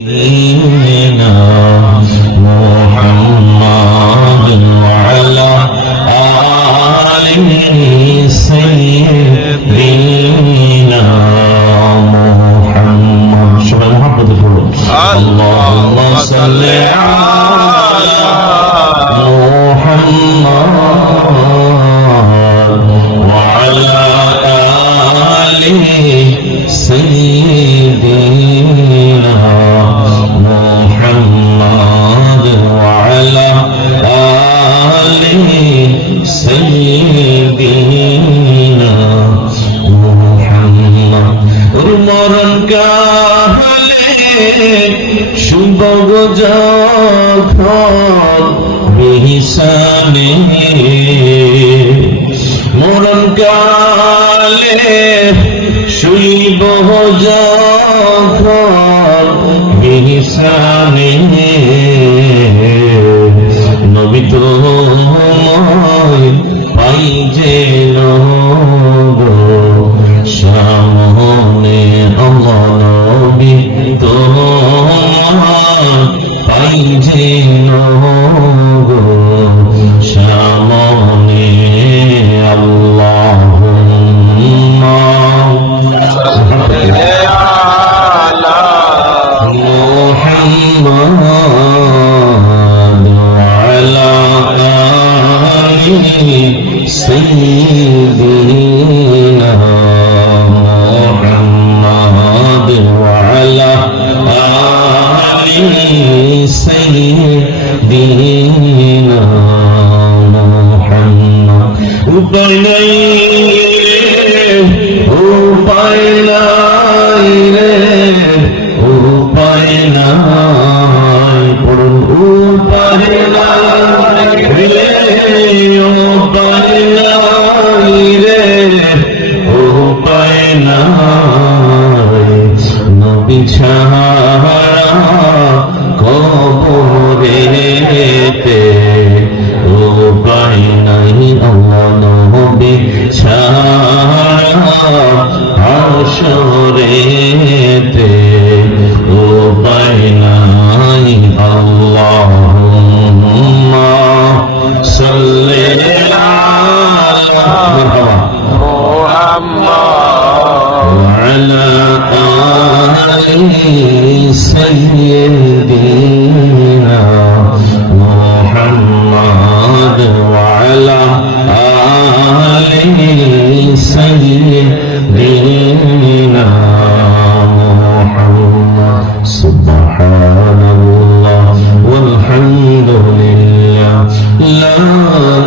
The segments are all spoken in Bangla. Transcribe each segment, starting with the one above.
سيدنا محمد وعلى آله سيدنا محمد شبه محبة الفروض اللهم صل على محمد وعلى آله سيدنا محمد وعلى آله سيدنا محمد মরণ কালে শুভ যখন বিহিসানে মরণ কালে শুভ যখন বিহিসানে নবী তোমায় পাই যে সামনে আল্লাহ নবী তোমায় পাই যে সামনে আল্লাহুম্মা محمد وعلى آله سيدنا محمد وعلى آله سيدنا محمد নবী ছাড়া কবরেতে উপায় নাই আল্লাহ নবী ছাড়া হাশরেতে উপায় নাই আল্লাহুম্মা সাল্লি আলা وعلى آله سيدنا محمد وعلى آله سيدنا محمد سبحان الله والحمد لله لا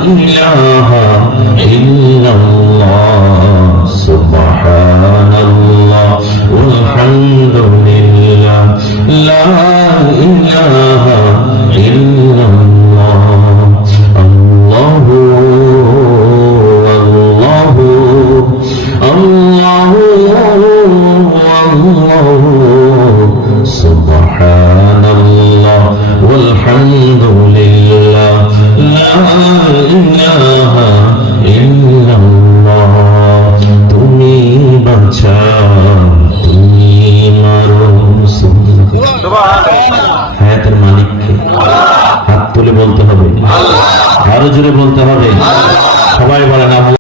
إله إلا الله سبحان الله والحمد لله لا إله إلا الله الله الله الله الله سبحان الله والحمد لله لا إله إلا الله তুমি বাঁচা তুমি মারো হায়াতের মালিককে হাত তুলে বলতে হবে আরো জোরে বলতে হবে সবাই বলেন